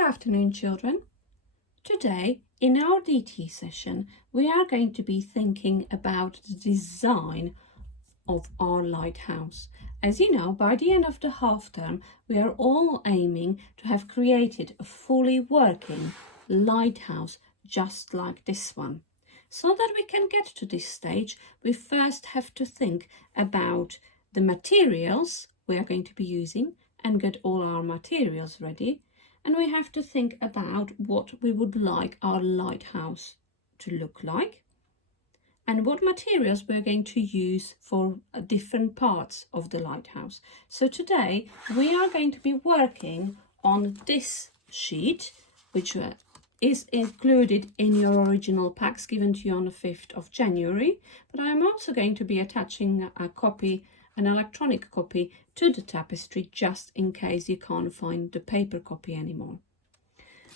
afternoon, children. Today, in our DT session, we are going to be thinking about the design of our lighthouse. As you know, by the end of the half term, we are all aiming to have created a fully working lighthouse just like this one. So that we can get to this stage, we first have to think about the materials we are going to be using and get all our materials ready. And we have to think about what we would like our lighthouse to look like and what materials we're going to use for different parts of the lighthouse. So today we are going to be working on this sheet, which is included in your original packs given to you on the 5th of January. But I'm also going to be attaching a copy, an electronic copy, to the tapestry just in case you can't find the paper copy anymore.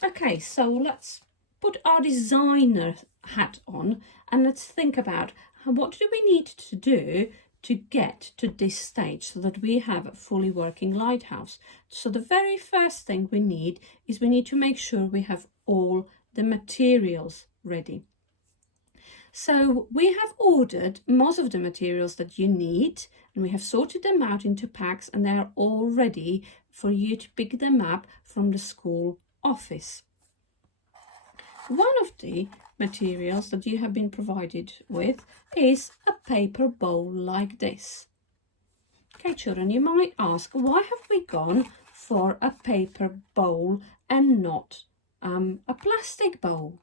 Okay, so let's put our designer hat on and let's think about what do we need to do to get to this stage so that we have a fully working lighthouse. So the very first thing we need is we need to make sure we have all the materials ready. So we have ordered most of the materials that you need and we have sorted them out into packs and they are all ready for you to pick them up from the school office. One of the materials that you have been provided with is a paper bowl like this. Okay, children, you might ask, why have we gone for a paper bowl and not a plastic bowl?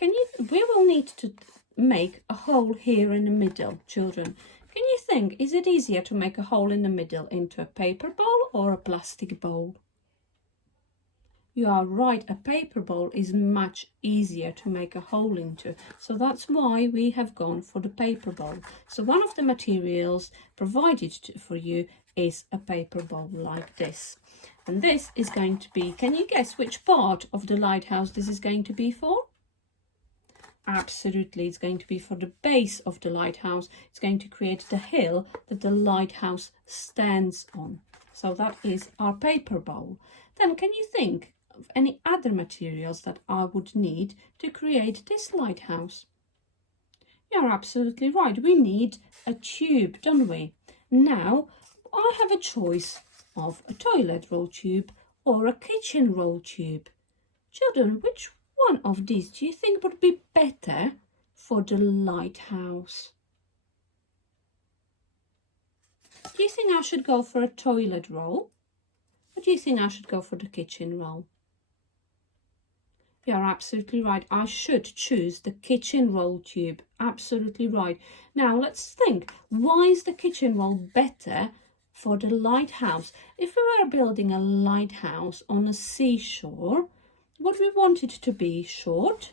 We will need to make a hole here in the middle, children. Can you think, is it easier to make a hole in the middle into a paper bowl or a plastic bowl? You are right, a paper bowl is much easier to make a hole into. So that's why we have gone for the paper bowl. So one of the materials provided for you is a paper bowl like this. And this is going to be, can you guess which part of the lighthouse this is going to be for? Absolutely, it's going to be for the base of the lighthouse. It's going to create the hill that the lighthouse stands on. So that is our paper bowl. Then can you think of any other materials that I would need to create this lighthouse? You're absolutely right. We need a tube, don't we? Now, I have a choice of a toilet roll tube or a kitchen roll tube. Children, which one of these do you think would be better for the lighthouse? Do you think I should go for a toilet roll? Or do you think I should go for the kitchen roll? You're absolutely right. I should choose the kitchen roll tube. Absolutely right. Now let's think, why is the kitchen roll better for the lighthouse? If we were building a lighthouse on a seashore, would we want it to be short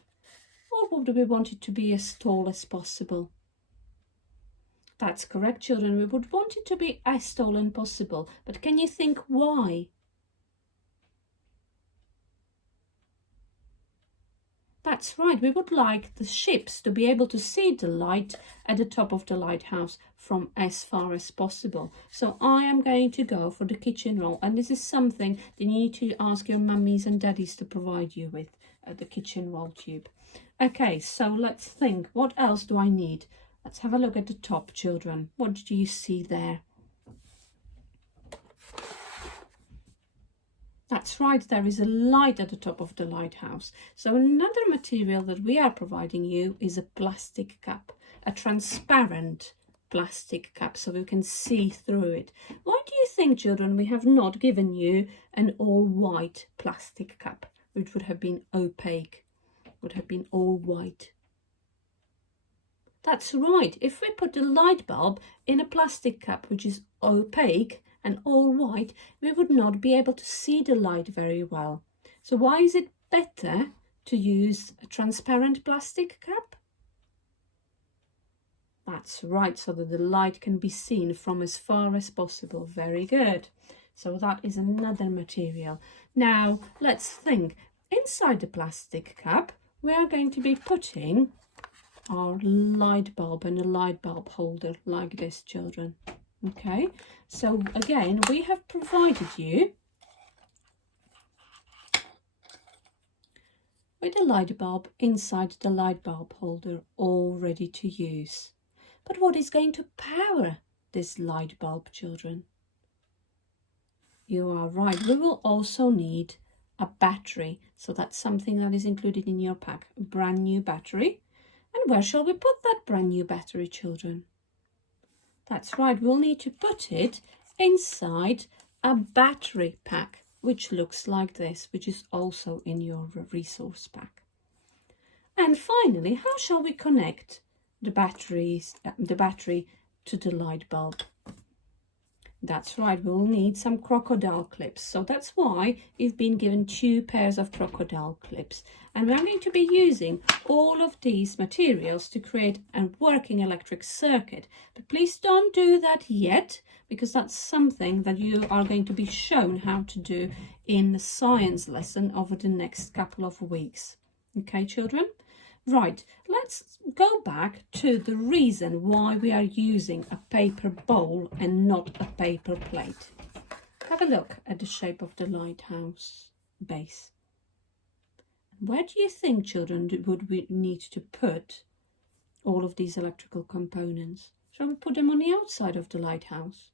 or would we want it to be as tall as possible? That's correct, children. We would want it to be as tall as possible. But can you think why? That's right. We would like the ships to be able to see the light at the top of the lighthouse from as far as possible. So I am going to go for the kitchen roll. And this is something that you need to ask your mummies and daddies to provide you with, the kitchen roll tube. Okay, so let's think. What else do I need? Let's have a look at the top, children. What do you see there? That's right, there is a light at the top of the lighthouse. So another material that we are providing you is a plastic cup, a transparent plastic cup so you can see through it. Why do you think, children, we have not given you an all white plastic cup, which would have been opaque, would have been all white? That's right, if we put a light bulb in a plastic cup which is opaque and all white, we would not be able to see the light very well. So why is it better to use a transparent plastic cup? That's right, so that the light can be seen from as far as possible. Very good. So that is another material. Now let's think. Inside the plastic cup, we are going to be putting our light bulb and a light bulb holder like this, children. Okay, so again, we have provided you with a light bulb inside the light bulb holder all ready to use. But what is going to power this light bulb, children? You are right, we will also need a battery. So that's something that is included in your pack, a brand new battery. And where shall we put that brand new battery, children? That's right, we'll need to put it inside a battery pack, which looks like this, which is also in your resource pack. And finally, how shall we connect the battery to the light bulb? That's right, we'll need some crocodile clips. So that's why you've been given 2 pairs of crocodile clips. And we're going to be using all of these materials to create a working electric circuit. But please don't do that yet, because that's something that you are going to be shown how to do in the science lesson over the next couple of weeks. Okay, children? Right, let's go back to the reason why we are using a paper bowl and not a paper plate. Have a look at the shape of the lighthouse base. Where do you think, children, would we need to put all of these electrical components? Shall we put them on the outside of the lighthouse?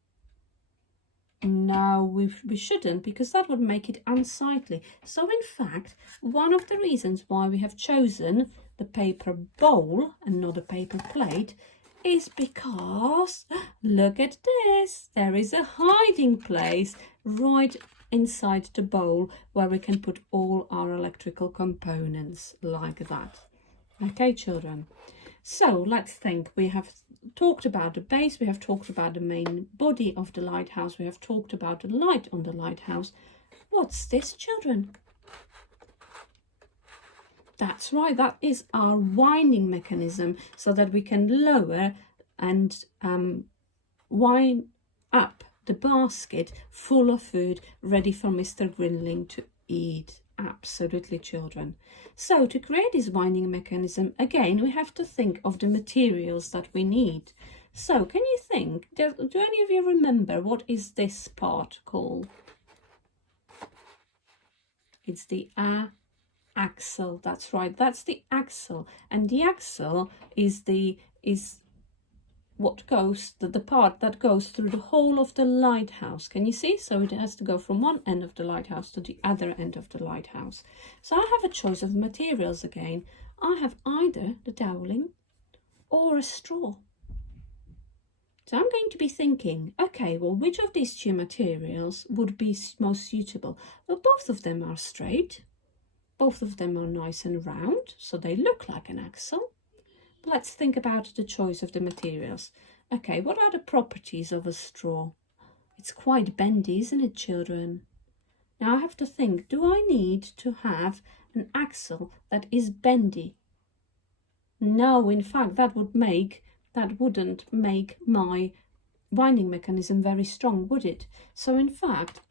No, we shouldn't, because that would make it unsightly. So in fact, one of the reasons why we have chosen the paper bowl and not a paper plate is because, look at this, there is a hiding place right inside the bowl where we can put all our electrical components like that. Okay, children? So let's think. We have talked about the base, we have talked about the main body of the lighthouse, we have talked about the light on the lighthouse. What's this, children? That's right, that is our winding mechanism, so that we can lower and wind up the basket full of food ready for Mr. Grinling to eat. Absolutely, children. So to create this winding mechanism, again, we have to think of the materials that we need. So can you think, do any of you remember what is this part called? It's the axle. That's right, that's the axle. And the axle is what goes, the part that goes through the whole of the lighthouse. Can you see? So it has to go from one end of the lighthouse to the other end of the lighthouse. So I have a choice of materials again. I have either the doweling or a straw. So I'm going to be thinking, okay, well, which of these 2 materials would be most suitable? Well, both of them are straight. Both of them are nice and round, so they look like an axle. Let's think about the choice of the materials. Okay, what are the properties of a straw? It's quite bendy, isn't it, children? Now I have to think, do I need to have an axle that is bendy? No, in fact, that wouldn't make my winding mechanism very strong, would it? So in fact,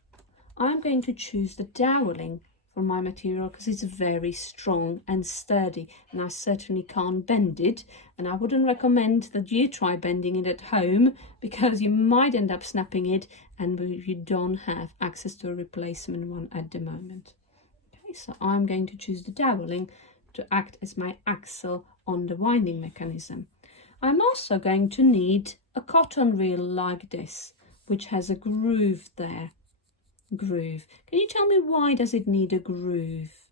I'm going to choose the doweling for my material because it's very strong and sturdy, and I certainly can't bend it, and I wouldn't recommend that you try bending it at home because you might end up snapping it and you don't have access to a replacement one at the moment. Okay, so I'm going to choose the doweling to act as my axle on the winding mechanism. I'm also going to need a cotton reel like this, which has a groove there. Groove. Can you tell me why does it need a groove?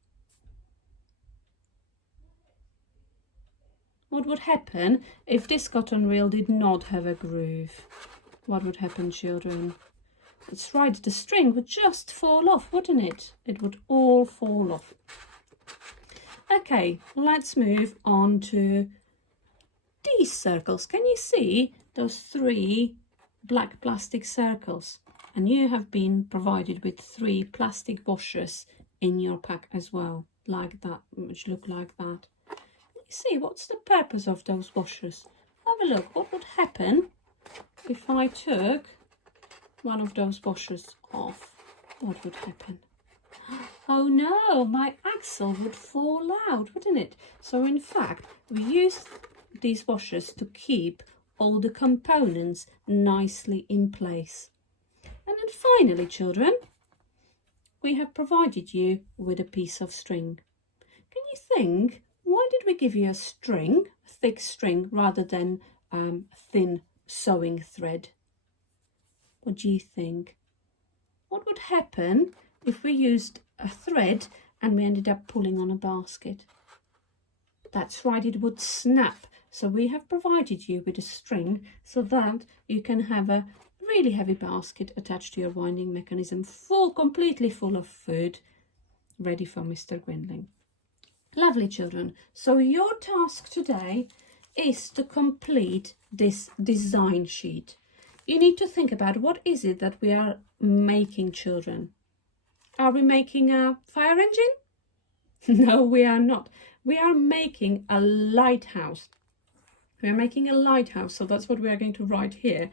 What would happen if this cotton reel did not have a groove? What would happen, children? That's right, the string would just fall off, wouldn't it? It would all fall off. Okay, let's move on to these circles. Can you see those 3 black plastic circles? And you have been provided with 3 plastic washers in your pack as well, like that, which look like that. You see, what's the purpose of those washers? Have a look. What would happen if I took one of those washers off? What would happen? Oh no, my axle would fall out, wouldn't it? So in fact, we use these washers to keep all the components nicely in place. And then finally, children, we have provided you with a piece of string. Can you think, why did we give you a string, a thick string, rather than thin sewing thread? What do you think? What would happen if we used a thread and we ended up pulling on a basket? That's right, it would snap. So we have provided you with a string so that you can have a really heavy basket attached to your winding mechanism, completely full of food, ready for Mr. Gwendling. Lovely, children. So your task today is to complete this design sheet. You need to think about what is it that we are making, children. Are we making a fire engine? No, we are not. We are making a lighthouse. We are making a lighthouse, so that's what we are going to write here.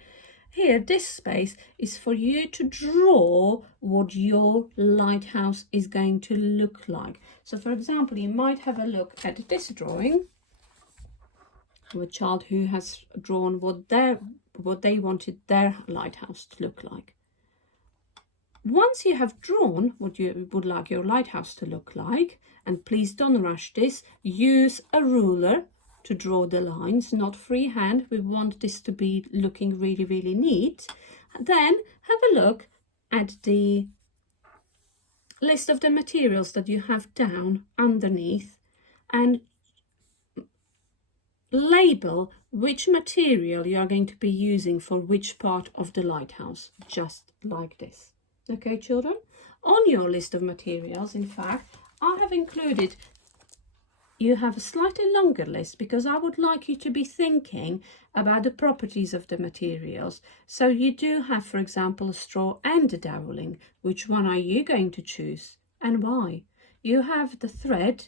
Here, this space is for you to draw what your lighthouse is going to look like. So, for example, you might have a look at this drawing of a child who has drawn what they wanted their lighthouse to look like. Once you have drawn what you would like your lighthouse to look like, and please don't rush this, use a ruler to draw the lines, not freehand. We want this to be looking really, really neat. Then have a look at the list of the materials that you have down underneath and label which material you are going to be using for which part of the lighthouse, just like this. Okay, children? On your list of materials, in fact, I have included, you have a slightly longer list because I would like you to be thinking about the properties of the materials. So you do have, for example, a straw and a doweling. Which one are you going to choose and why? You have the thread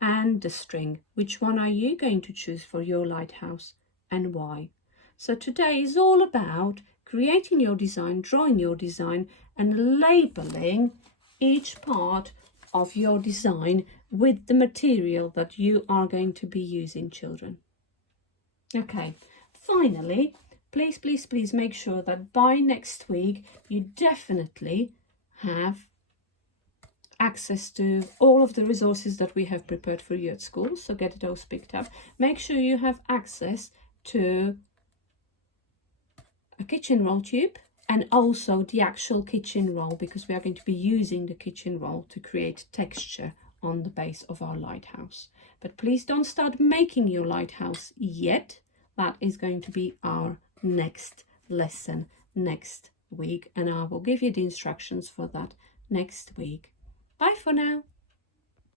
and the string. Which one are you going to choose for your lighthouse and why? So today is all about creating your design, drawing your design, and labeling each part of your design with the material that you are going to be using, children. Okay, finally, please, please, please make sure that by next week you definitely have access to all of the resources that we have prepared for you at school. So get those picked up. Make sure you have access to a kitchen roll tube and also the actual kitchen roll, because we are going to be using the kitchen roll to create texture on the base of our lighthouse. But please don't start making your lighthouse yet. That is going to be our next lesson next week, and I will give you the instructions for that next week. Bye for now.